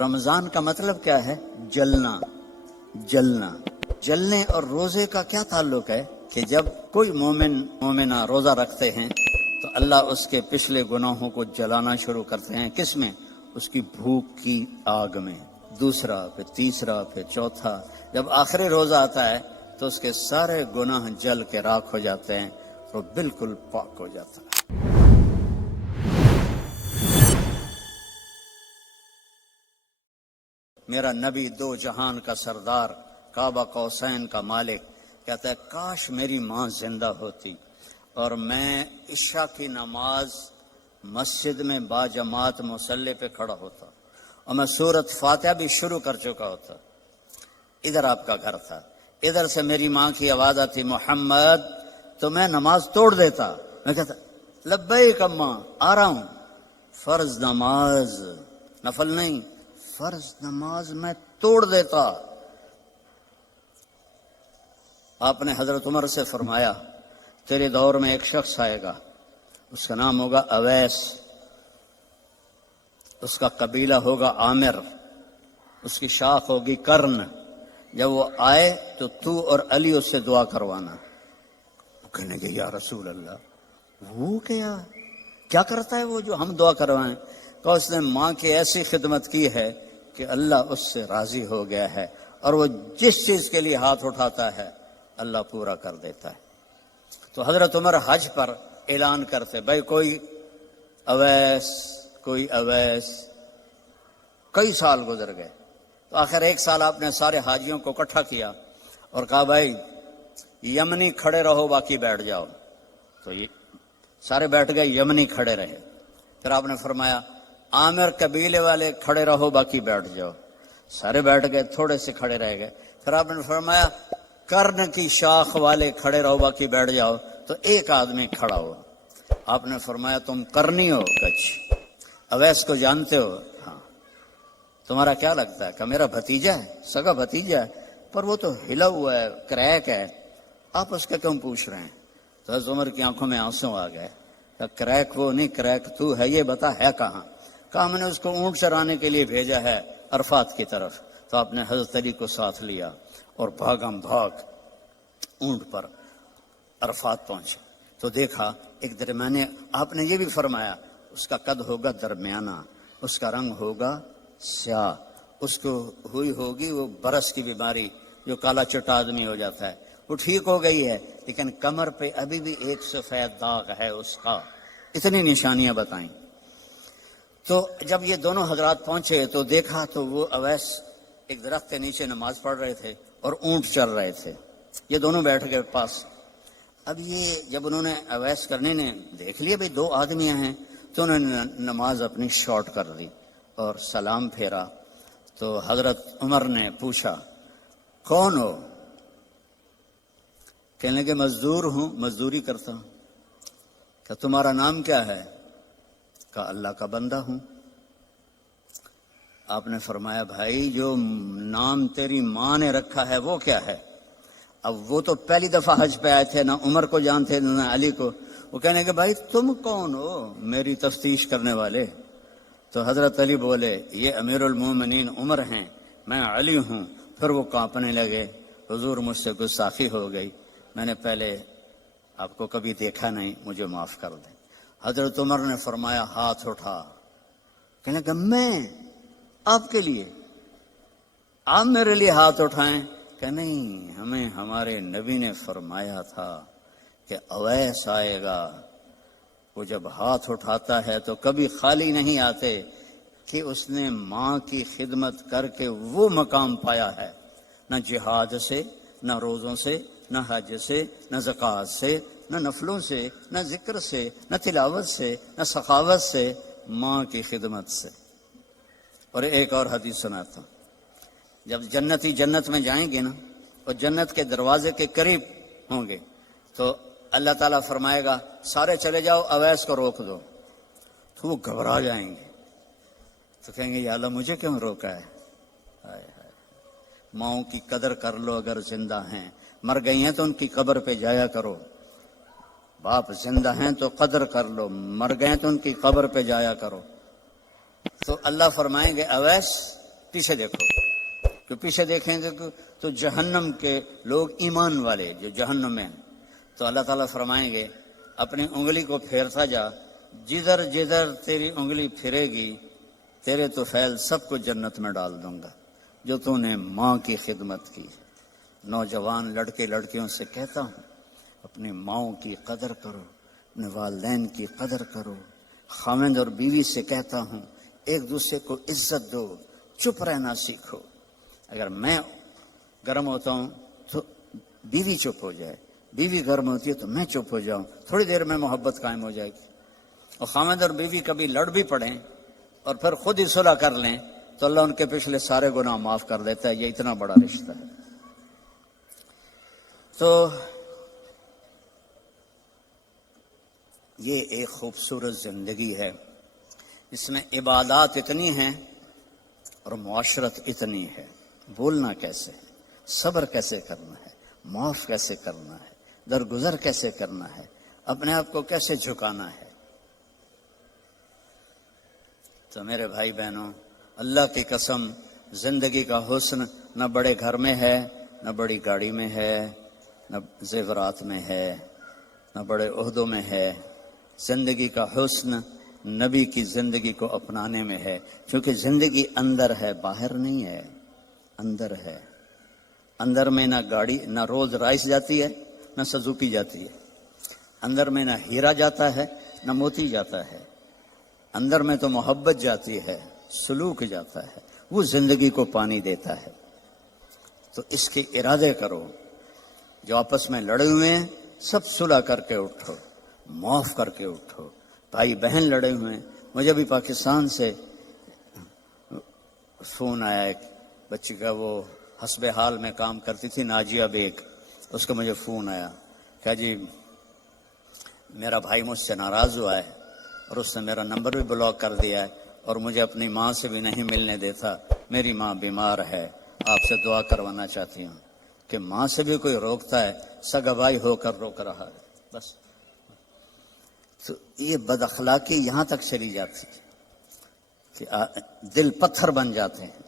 رمضان کا مطلب کیا ہے؟ جلنا، جلنا۔ جلنے اور روزے کا کیا تعلق ہے کہ جب کوئی مومنہ روزہ رکھتے ہیں تو اللہ اس کے پچھلے گناہوں کو جلانا شروع کرتے ہیں۔ کس میں؟ اس کی بھوک کی آگ میں۔ دوسرا، پھر تیسرا، پھر چوتھا، جب آخری روزہ آتا ہے تو اس کے سارے گناہ جل کے راکھ ہو جاتے ہیں، وہ بالکل پاک ہو جاتا ہے۔ میرا نبی دو جہان کا سردار، کعبہ قوسین کا مالک، کہتا ہے کاش میری ماں زندہ ہوتی اور میں عشاء کی نماز مسجد میں باجماعت مصلی پہ کھڑا ہوتا اور میں سورۃ فاتحہ بھی شروع کر چکا ہوتا۔ ادھر آپ کا گھر تھا، ادھر سے میری ماں کی آواز آتی محمد، تو میں نماز توڑ دیتا۔ میں کہتا لبیک اماں، آ رہا ہوں۔ فرض نماز، نفل نہیں، فرض نماز میں توڑ دیتا۔ آپ نے حضرت عمر سے فرمایا تیرے دور میں ایک شخص آئے گا، اس کا نام ہوگا اویس، اس کا قبیلہ ہوگا عامر، اس کی شاخ ہوگی کرن۔ جب وہ آئے تو اور علی اس سے دعا کروانا۔ کہنے کہ یا رسول اللہ، وہ کیا کرتا ہے وہ جو ہم دعا کروائیں؟ کہ اس نے ماں کی ایسی خدمت کی ہے کہ اللہ اس سے راضی ہو گیا ہے، اور وہ جس چیز کے لیے ہاتھ اٹھاتا ہے اللہ پورا کر دیتا ہے۔ تو حضرت عمر حج پر اعلان کرتے بھائی کوئی اویس، کوئی اویس۔ کئی سال گزر گئے تو آخر ایک سال آپ نے سارے حاجیوں کو اکٹھا کیا اور کہا بھائی یمنی کھڑے رہو باقی بیٹھ جاؤ۔ تو یہ سارے بیٹھ گئے، یمنی کھڑے رہے۔ پھر آپ نے فرمایا عامر قبیلے والے کھڑے رہو باقی بیٹھ جاؤ۔ سارے بیٹھ گئے، تھوڑے سے کھڑے رہ گئے۔ پھر آپ نے فرمایا کرن کی شاخ والے کھڑے رہو باقی بیٹھ جاؤ۔ تو ایک آدمی کھڑا ہوا۔ آپ نے فرمایا تم کرنی ہو؟ کچھ اویس کو جانتے ہو؟ ہاں۔ تمہارا کیا لگتا ہے؟ کہ میرا بھتیجا ہے، سگا بھتیجا ہے، پر وہ تو ہلا ہوا ہے، کریک ہے، آپ اس کا کیوں پوچھ رہے ہیں؟ تو حضرت عمر کی آنکھوں میں آنسو آ گئے۔ کریک وہ نہیں، کریک تو ہے، یہ بتا ہے کہاں؟ کہا میں نے اس کو اونٹ چرانے کے لیے بھیجا ہے عرفات کی طرف۔ تو آپ نے حضرت علی کو ساتھ لیا اور بھاگم بھاگ اونٹ پر عرفات پہنچے تو دیکھا ایک درمیانے، آپ نے یہ بھی فرمایا اس کا قد ہوگا درمیانہ، اس کا رنگ ہوگا سیاہ، اس کو ہوئی ہوگی وہ برس کی بیماری جو کالا چٹا آدمی ہو جاتا ہے، وہ ٹھیک ہو گئی ہے، لیکن کمر پہ ابھی بھی ایک سفید داغ ہے اس کا۔ اتنی نشانیاں بتائیں۔ تو جب یہ دونوں حضرات پہنچے تو دیکھا تو وہ اویس ایک درخت کے نیچے نماز پڑھ رہے تھے اور اونٹ چل رہے تھے۔ یہ دونوں بیٹھ گئے پاس۔ اب یہ جب انہوں نے اویس کرنے نے دیکھ لیا بھئی دو آدمیاں ہیں، تو انہوں نے نماز اپنی شارٹ کر دی اور سلام پھیرا۔ تو حضرت عمر نے پوچھا کون ہو؟ کہنے لگے مزدور ہوں، مزدوری کرتا ہوں۔ کہ تمہارا نام کیا ہے؟ کہا اللہ کا بندہ ہوں۔ آپ نے فرمایا بھائی جو نام تیری ماں نے رکھا ہے وہ کیا ہے؟ اب وہ تو پہلی دفعہ حج پہ آئے تھے، نہ عمر کو جانتے نہ علی کو۔ وہ کہنے کہ بھائی تم کون ہو میری تفتیش کرنے والے؟ تو حضرت علی بولے یہ امیر المومنین عمر ہیں، میں علی ہوں۔ پھر وہ کانپنے لگے، حضور مجھ سے گستاخی ہو گئی، میں نے پہلے آپ کو کبھی دیکھا نہیں، مجھے معاف کر دیں۔ حضرت عمر نے فرمایا ہاتھ اٹھا۔ کہنے کہ میں آپ کے لیے، آپ میرے لیے ہاتھ اٹھائیں؟ کہ نہیں، ہمیں ہمارے نبی نے فرمایا تھا کہ اویس آئے گا، وہ جب ہاتھ اٹھاتا ہے تو کبھی خالی نہیں آتے کہ اس نے ماں کی خدمت کر کے وہ مقام پایا ہے، نہ جہاد سے، نہ روزوں سے، نہ حج سے، نہ زکوٰۃ سے، نہ نفلوں سے، نہ ذکر سے، نہ تلاوت سے، نہ سخاوت سے، ماں کی خدمت سے۔ اور ایک اور حدیث سناتا ہوں، جب جنتی جنت میں جائیں گے نا اور جنت کے دروازے کے قریب ہوں گے تو اللہ تعالیٰ فرمائے گا سارے چلے جاؤ، اویس کو روک دو۔ تو وہ گھبرا جائیں گے، تو کہیں گے یا اللہ مجھے کیوں روکا ہے؟ ہائے ہائے، ماؤں کی قدر کر لو اگر زندہ ہیں، مر گئی ہیں تو ان کی قبر پہ جایا کرو۔ باپ زندہ ہیں تو قدر کر لو، مر گئے تو ان کی قبر پہ جایا کرو۔ تو اللہ فرمائیں گے اویس پیچھے دیکھو، کہ پیچھے دیکھیں گے تو جہنم کے لوگ ایمان والے جو جہنم میں ہیں، تو اللہ تعالیٰ فرمائیں گے اپنی انگلی کو پھیرتا جا، جدھر جدھر تیری انگلی پھرے گی تیرے تو فیل سب کو جنت میں ڈال دوں گا جو تو نے ماں کی خدمت کی۔ نوجوان لڑکے لڑکیوں سے کہتا ہوں اپنی ماؤں کی قدر کرو، اپنے والدین کی قدر کرو۔ خاوند اور بیوی سے کہتا ہوں ایک دوسرے کو عزت دو، چپ رہنا سیکھو۔ اگر میں گرم ہوتا ہوں تو بیوی چپ ہو جائے، بیوی گرم ہوتی ہے تو میں چپ ہو جاؤں، تھوڑی دیر میں محبت قائم ہو جائے گی۔ اور خاوند اور بیوی کبھی لڑ بھی پڑیں اور پھر خود ہی صلح کر لیں تو اللہ ان کے پچھلے سارے گناہ معاف کر دیتا ہے۔ یہ اتنا بڑا رشتہ ہے۔ تو یہ ایک خوبصورت زندگی ہے، اس میں عبادات اتنی ہیں اور معاشرت اتنی ہے۔ بولنا کیسے ہے، صبر کیسے کرنا ہے، معاف کیسے کرنا ہے، درگزر کیسے کرنا ہے، اپنے آپ کو کیسے جھکانا ہے۔ تو میرے بھائی بہنوں، اللہ کی قسم زندگی کا حسن نہ بڑے گھر میں ہے، نہ بڑی گاڑی میں ہے، نہ زیورات میں ہے، نہ بڑے عہدوں میں ہے۔ زندگی کا حسن نبی کی زندگی کو اپنانے میں ہے، کیونکہ زندگی اندر ہے، باہر نہیں ہے، اندر ہے۔ اندر میں نہ گاڑی، نہ رولز رائس جاتی ہے، نہ سزوکی جاتی ہے۔ اندر میں نہ ہیرا جاتا ہے، نہ موتی جاتا ہے۔ اندر میں تو محبت جاتی ہے، سلوک جاتا ہے، وہ زندگی کو پانی دیتا ہے۔ تو اس کے ارادے کرو۔ جو آپس میں لڑے ہوئے ہیں سب صلح کر کے اٹھو، معاف کر کے اٹھو۔ بھائی بہن لڑے ہوئے ہیں، مجھے بھی پاکستان سے فون آیا ایک بچی کا، وہ حسب حال میں کام کرتی تھی، ناجیہ بیگ، اس کا مجھے فون آیا کہ جی میرا بھائی مجھ سے ناراض ہوا ہے اور اس نے میرا نمبر بھی بلاک کر دیا ہے اور مجھے اپنی ماں سے بھی نہیں ملنے دیتا، میری ماں بیمار ہے، آپ سے دعا کروانا چاہتی ہوں۔ کہ ماں سے بھی کوئی روکتا ہے، سگا بھائی ہو کر روک رہا ہے۔ بس تو یہ بد اخلاقی یہاں تک چلی جاتی ہے کہ دل پتھر بن جاتے ہیں۔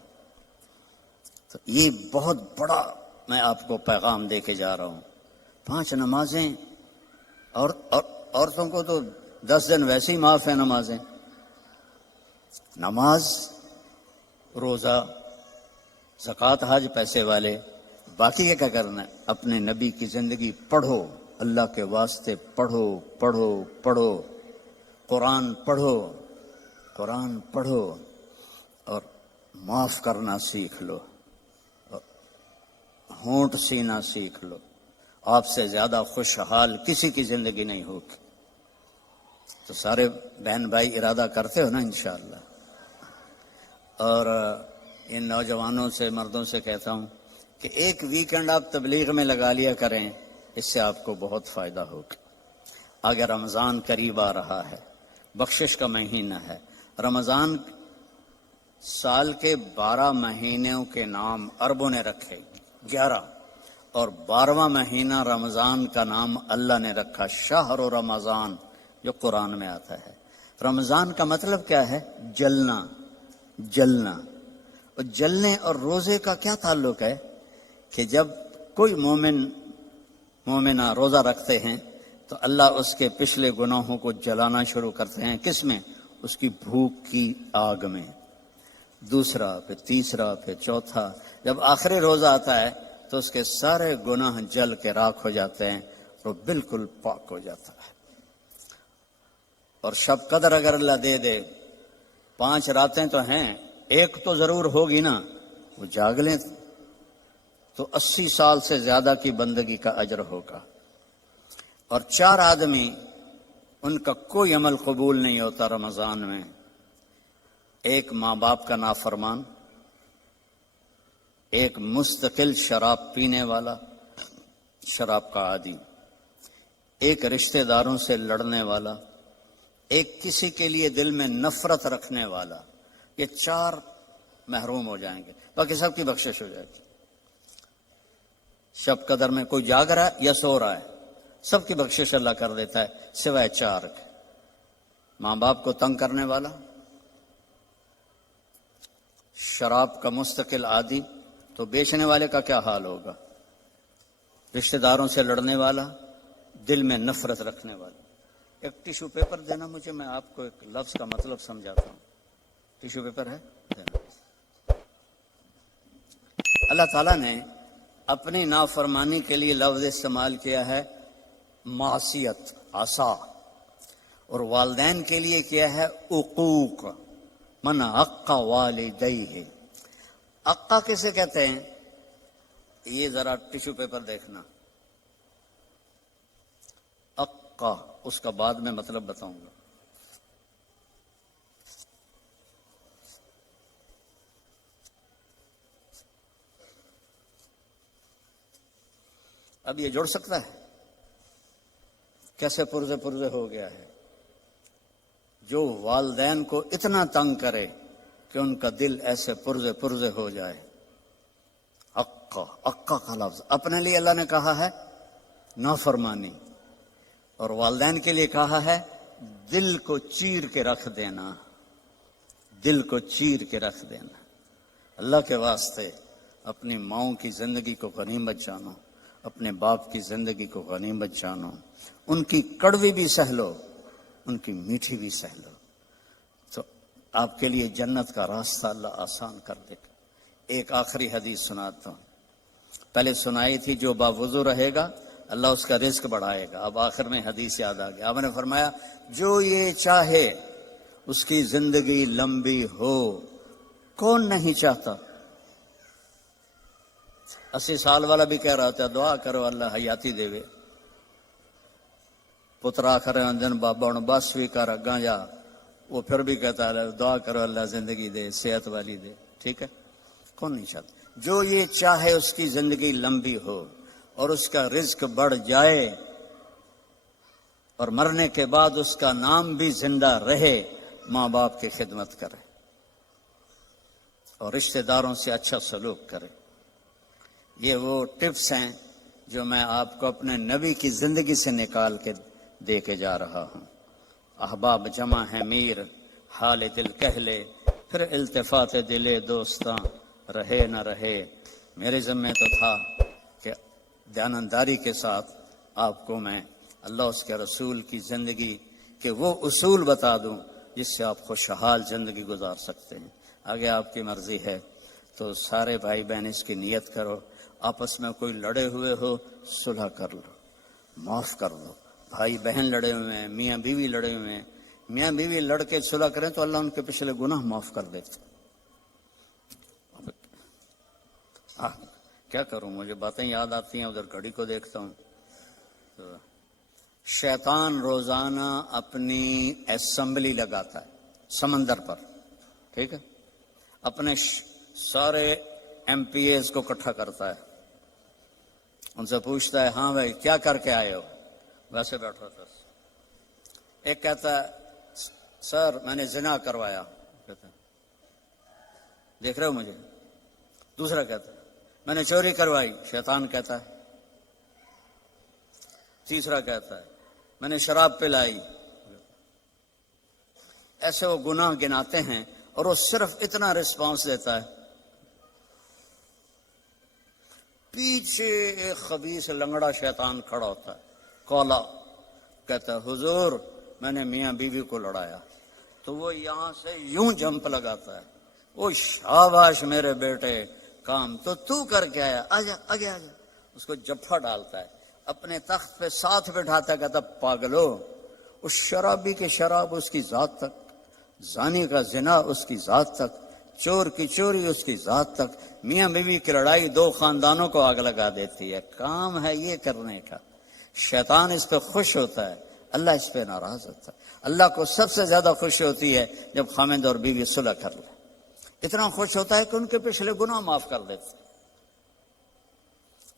تو یہ بہت بڑا میں آپ کو پیغام دے کے جا رہا ہوں۔ 5 نمازیں، اور عورتوں کو تو 10 دن ویسے ہی معاف ہے نمازیں۔ نماز، روزہ، زکوٰۃ، حج، پیسے والے، باقی کیا کرنا ہے؟ اپنے نبی کی زندگی پڑھو، اللہ کے واسطے پڑھو پڑھو پڑھو، قرآن پڑھو، قرآن پڑھو، اور معاف کرنا سیکھ لو، ہونٹ سینا سیکھ لو۔ آپ سے زیادہ خوشحال کسی کی زندگی نہیں ہوگی۔ تو سارے بہن بھائی ارادہ کرتے ہو نا انشاءاللہ۔ اور ان نوجوانوں سے، مردوں سے کہتا ہوں کہ ایک ویکنڈ آپ تبلیغ میں لگا لیا کریں، اس سے آپ کو بہت فائدہ ہوگا۔ آگے رمضان قریب آ رہا ہے، بخشش کا مہینہ ہے۔ رمضان سال کے 12 مہینوں کے نام عربوں نے رکھے، 11، اور 12واں مہینہ رمضان کا نام اللہ نے رکھا، شہر رمضان، جو قرآن میں آتا ہے۔ رمضان کا مطلب کیا ہے؟ جلنا، جلنا۔ اور جلنے اور روزے کا کیا تعلق ہے؟ کہ جب کوئی مومنہ روزہ رکھتے ہیں تو اللہ اس کے پچھلے گناہوں کو جلانا شروع کرتے ہیں۔ کس میں؟ اس کی بھوک کی آگ میں۔ دوسرا، پھر تیسرا، پھر چوتھا، جب آخری روزہ آتا ہے تو اس کے سارے گناہ جل کے راکھ ہو جاتے ہیں اور وہ بالکل پاک ہو جاتا ہے۔ اور شب قدر اگر اللہ دے دے، 5 راتیں تو ہیں، ایک تو ضرور ہوگی نا، وہ جاگ لیں تو 80 سال سے زیادہ کی بندگی کا اجر ہوگا۔ اور 4 آدمی، ان کا کوئی عمل قبول نہیں ہوتا رمضان میں۔ ایک ماں باپ کا نافرمان، ایک مستقل شراب پینے والا، شراب کا عادی، ایک رشتہ داروں سے لڑنے والا، ایک کسی کے لیے دل میں نفرت رکھنے والا۔ یہ 4 محروم ہو جائیں گے، باقی سب کی بخشش ہو جائے گی۔ شب قدر میں کوئی جاگ رہا ہے یا سو رہا ہے، سب کی بخشش اللہ کر دیتا ہے سوائے 4 کے۔ ماں باپ کو تنگ کرنے والا، شراب کا مستقل عادی، تو بیچنے والے کا کیا حال ہوگا؟ رشتہ داروں سے لڑنے والا، دل میں نفرت رکھنے والا۔ ایک ٹیشو پیپر دینا مجھے، میں آپ کو ایک لفظ کا مطلب سمجھاتا ہوں۔ ٹیشو پیپر ہے دینا۔ اللہ تعالیٰ نے اپنی نافرمانی کے لیے لفظ استعمال کیا ہے معصیت، عصا، اور والدین کے لیے کیا ہے عقوق، من عق والدیہ۔ عقا کسے کہتے ہیں؟ یہ ذرا ٹیشو پیپر دیکھنا، عقا، اس کا بعد میں مطلب بتاؤں گا۔ اب یہ جڑ سکتا ہے؟ کیسے پرزے پرزے ہو گیا ہے۔ جو والدین کو اتنا تنگ کرے کہ ان کا دل ایسے پرزے پرزے ہو جائے۔ عقا، عقا کا لفظ اپنے لیے اللہ نے کہا ہے نافرمانی، اور والدین کے لیے کہا ہے دل کو چیر کے رکھ دینا، دل کو چیر کے رکھ دینا۔ اللہ کے واسطے اپنی ماؤں کی زندگی کو غنیمت جانو، اپنے باپ کی زندگی کو غنیمت جانو، ان کی کڑوی بھی سہ لو، ان کی میٹھی بھی سہ لو، تو آپ کے لیے جنت کا راستہ اللہ آسان کر دے گا۔ ایک آخری حدیث سناتا ہوں، پہلے سنائی تھی، جو باوضو رہے گا اللہ اس کا رزق بڑھائے گا۔ اب آخر میں حدیث یاد آ گیا، آپ نے فرمایا جو یہ چاہے اس کی زندگی لمبی ہو۔ کون نہیں چاہتا؟ 80 سال والا بھی کہہ رہا تھا دعا کرو اللہ حیاتی دے وے، پترا کرے دن بابا ہوں بس بھی کر اگاں جا، وہ پھر بھی کہتا ہے دعا کرو اللہ زندگی دے، صحت والی دے۔ ٹھیک ہے، کون نہیں چاہتا؟ جو یہ چاہے اس کی زندگی لمبی ہو اور اس کا رزق بڑھ جائے، اور مرنے کے بعد اس کا نام بھی زندہ رہے، ماں باپ کی خدمت کرے اور رشتہ داروں سے اچھا سلوک کرے۔ یہ وہ ٹپس ہیں جو میں آپ کو اپنے نبی کی زندگی سے نکال کے دے کے جا رہا ہوں۔ احباب جمع ہے میر، حال دل کہہ لے، پھر التفات دلے دوستاں رہے نہ رہے۔ میرے ذمہ تو تھا کہ دیانتداری کے ساتھ آپ کو میں اللہ اس کے رسول کی زندگی کے وہ اصول بتا دوں جس سے آپ خوشحال زندگی گزار سکتے ہیں۔ آگے آپ کی مرضی ہے تو سارے بھائی بہن اس کی نیت کرو، آپس میں کوئی لڑے ہوئے ہو صلح کر لو، معاف کر دو۔ بھائی بہن لڑے ہوئے ہیں، میاں بیوی لڑے ہوئے ہیں، میاں بیوی لڑ کے صلح کریں تو اللہ ان کے پچھلے گناہ معاف کر دیتے۔ کیا کروں، مجھے باتیں یاد آتی ہیں، ادھر گھڑی کو دیکھتا ہوں۔ شیطان روزانہ اپنی اسمبلی لگاتا ہے سمندر پر، ٹھیک ہے، اپنے سارے ایم پی ایز کو اکٹھا کرتا ہے، ان سے پوچھتا ہے ہاں بھائی کیا کر کے آئے ہو؟ ویسے بیٹھا تھا، ایک کہتا ہے سر میں نے زنا کروایا، کہتا ہے دیکھ رہے ہو مجھے؟ دوسرا کہتا ہے میں نے چوری کروائی، شیطان کہتا ہے۔ تیسرا کہتا ہے میں نے شراب پلائی۔ ایسے وہ گناہ گناتے ہیں اور وہ صرف اتنا رسپانس دیتا ہے۔ پیچھے ایک خبیث لنگڑا شیطان کھڑا ہوتا ہے، کولا، کہتا ہے حضور میں نے میاں بیوی کو لڑایا۔ تو وہ یہاں سے یوں جمپ لگاتا ہے، وہ شاباش میرے بیٹے، کام تو کر کے آیا، آجا آگے آجا، اس کو جفا ڈالتا ہے، اپنے تخت پہ ساتھ بٹھاتا ہے، کہتا پاگلو، اس شرابی کے شراب اس کی ذات تک، زانی کا زنا اس کی ذات تک، چور کی چوری اس کی ذات تک، میاں بیوی کی لڑائی 2 خاندانوں کو آگ لگا دیتی ہے۔ کام ہے یہ کرنے کا۔ شیطان اس پہ خوش ہوتا ہے، اللہ اس پہ ناراض ہوتا ہے۔ اللہ کو سب سے زیادہ خوشی ہوتی ہے جب خامند اور بیوی صلح کر لے، اتنا خوش ہوتا ہے کہ ان کے پچھلے گناہ معاف کر دیتے۔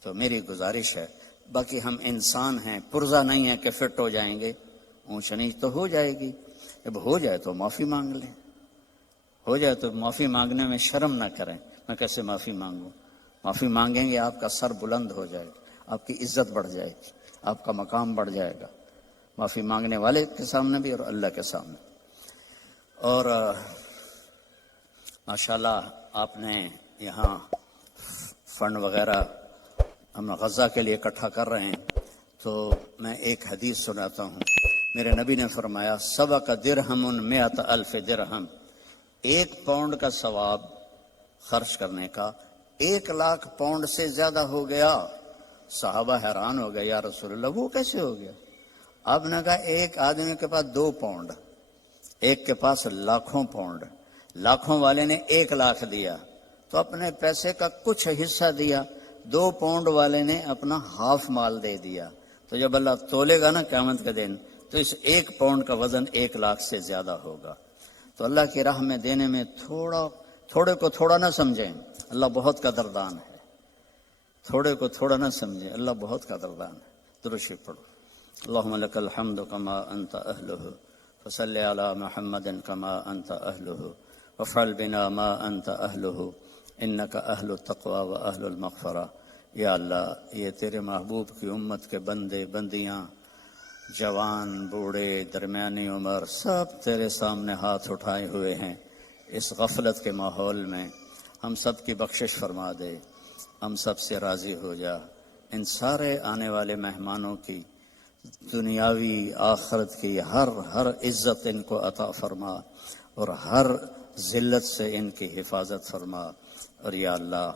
تو میری گزارش ہے، باقی ہم انسان ہیں، پرزہ نہیں ہے کہ فٹ ہو جائیں گے، اونچ نیچ تو ہو جائے گی، جب ہو جائے تو معافی مانگ لیں، ہو جائے تو معافی مانگنے میں شرم نہ کریں۔ میں کیسے معافی مانگوں؟ معافی مانگیں گے آپ کا سر بلند ہو جائے گا، آپ کی عزت بڑھ جائے گی، آپ کا مقام بڑھ جائے گا، معافی مانگنے والے کے سامنے بھی اور اللہ کے سامنے۔ اور ماشاءاللہ آپ نے یہاں فنڈ وغیرہ ہم غزہ کے لیے اکٹھا کر رہے ہیں، تو میں ایک حدیث سناتا ہوں۔ میرے نبی نے فرمایا سبق درہم 100,000 درہم، 1 پاؤنڈ کا ثواب خرچ کرنے کا 1,00,000 پاؤنڈ سے زیادہ ہو گیا۔ صحابہ حیران ہو گئے، یا رسول اللہ وہ کیسے ہو گیا؟ آپ نے کہا ایک آدمی کے پاس 2 پاؤنڈ، ایک کے پاس لاکھوں پاؤنڈ، لاکھوں والے نے 1,00,000 دیا تو اپنے پیسے کا کچھ حصہ دیا، 2 پاؤنڈ والے نے اپنا ہاف مال دے دیا۔ تو جب اللہ تولے گا نا قیامت کے دن تو اس 1 پاؤنڈ کا وزن 1,00,000 سے زیادہ ہوگا۔ تو اللہ کی راہ میں دینے میں تھوڑے کو تھوڑا نہ سمجھیں، اللہ بہت قدردان ہے۔ تھوڑے کو تھوڑا نہ سمجھیں، اللہ بہت قدردان ہے۔ درود شریف پڑھو۔ اللہم لک الحمد کما انت اہلہ فصل علی محمد کما انت اہلہ وافعل بنا ما انت اہلہ انک اہل التقوی و اہل المغفرہ۔ یا اللہ یہ تیرے محبوب کی امت کے بندے بندیاں، جوان بوڑھے درمیانی عمر، سب تیرے سامنے ہاتھ اٹھائے ہوئے ہیں۔ اس غفلت کے ماحول میں ہم سب کی بخشش فرما دے، ہم سب سے راضی ہو جا۔ ان سارے آنے والے مہمانوں کی دنیاوی آخرت کی ہر عزت ان کو عطا فرما اور ہر ذلت سے ان کی حفاظت فرما۔ اور یا اللہ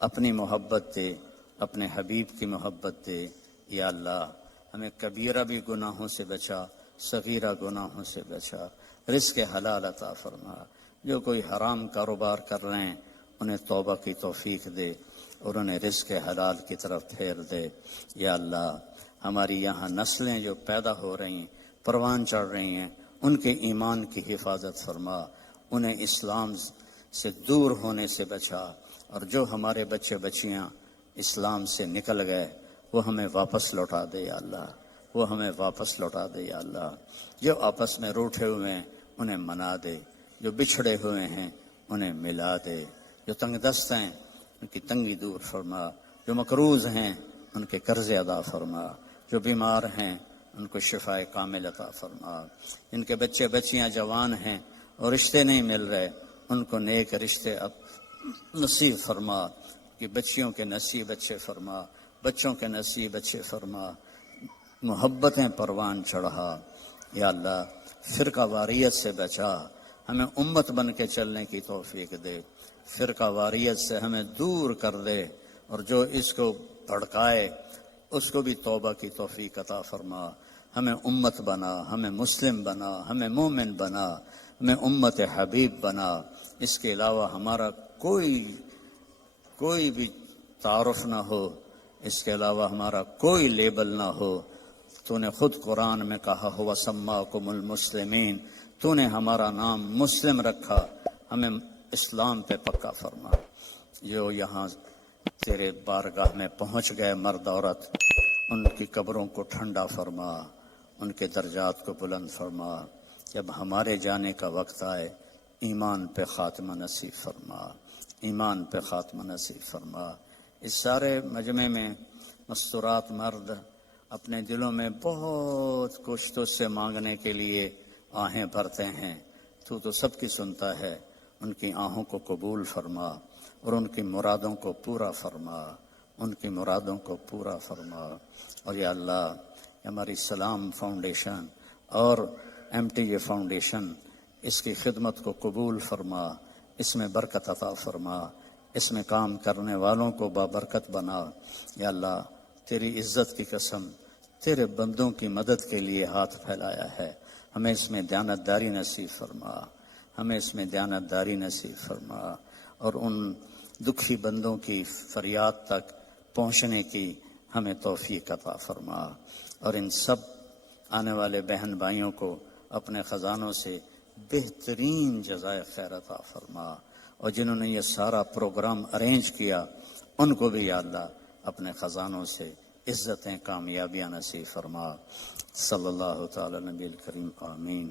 اپنی محبت دے، اپنے حبیب کی محبت دے۔ یا اللہ ہمیں کبیرہ بھی گناہوں سے بچا، صغیرہ گناہوں سے بچا، رزق حلال عطا فرما۔ جو کوئی حرام کاروبار کر رہے ہیں انہیں توبہ کی توفیق دے اور انہیں رزق حلال کی طرف پھیر دے۔ یا اللہ ہماری یہاں نسلیں جو پیدا ہو رہی ہیں، پروان چڑھ رہی ہیں، ان کے ایمان کی حفاظت فرما، انہیں اسلام سے دور ہونے سے بچا، اور جو ہمارے بچے بچیاں اسلام سے نکل گئے وہ ہمیں واپس لوٹا دے یا اللہ، وہ ہمیں واپس لوٹا دے یا اللہ۔ جو آپس میں روٹھے ہوئے ہیں انہیں منا دے، جو بچھڑے ہوئے ہیں انہیں ملا دے، جو تنگ دست ہیں ان کی تنگی دور فرما، جو مقروض ہیں ان کے قرض ادا فرما، جو بیمار ہیں ان کو شفاء کامل عطا فرما، ان کے بچے بچیاں جوان ہیں اور رشتے نہیں مل رہے ان کو نیک رشتے نصیب فرما، کہ بچیوں کے نصیب اچھے فرما، بچوں کے نصیب اچھے فرما، محبتیں پروان چڑھا۔ یا اللہ فرقہ واریت سے بچا، ہمیں امت بن کے چلنے کی توفیق دے، فرقہ واریت سے ہمیں دور کر دے، اور جو اس کو بھڑکائے اس کو بھی توبہ کی توفیق عطا فرما۔ ہمیں امت بنا، ہمیں مسلم بنا، ہمیں مومن بنا، ہمیں امت حبیب بنا۔ اس کے علاوہ ہمارا کوئی بھی تعارف نہ ہو، اس کے علاوہ ہمارا کوئی لیبل نہ ہو۔ تو نے خود قرآن میں کہا ہوا سماکم المسلمین، تو نے ہمارا نام مسلم رکھا، ہمیں اسلام پہ پکا فرما۔ جو یہاں تیرے بارگاہ میں پہنچ گئے مرد عورت، ان کی قبروں کو ٹھنڈا فرما، ان کے درجات کو بلند فرما۔ جب ہمارے جانے کا وقت آئے ایمان پہ خاتمہ نصیب فرما، ایمان پہ خاتمہ نصیب فرما۔ اس سارے مجمع میں مستورات مرد اپنے دلوں میں بہت کچھ تو سے مانگنے کے لیے آہیں بھرتے ہیں، تو سب کی سنتا ہے۔ ان کی آہوں کو قبول فرما اور ان کی مرادوں کو پورا فرما، ان کی مرادوں کو پورا فرما۔ اور یا اللہ ہماری سلام فاؤنڈیشن اور MTJ فاؤنڈیشن، اس کی خدمت کو قبول فرما، اس میں برکت عطا فرما، اس میں کام کرنے والوں کو بابرکت بنا۔ یا اللہ تیری عزت کی قسم، تیرے بندوں کی مدد کے لیے ہاتھ پھیلایا ہے، ہمیں اس میں دیانتداری نصیب فرما، ہمیں اس میں دیانتداری نصیب فرما، اور ان دکھی بندوں کی فریاد تک پہنچنے کی ہمیں توفیق عطا فرما۔ اور ان سب آنے والے بہن بھائیوں کو اپنے خزانوں سے بہترین جزائے خیر عطا فرما، اور جنہوں نے یہ سارا پروگرام ارینج کیا ان کو بھی یا اللہ اپنے خزانوں سے عزتیں کامیابیاں نصیب فرما۔ صلی اللہ تعالی نبی الکریم، آمین۔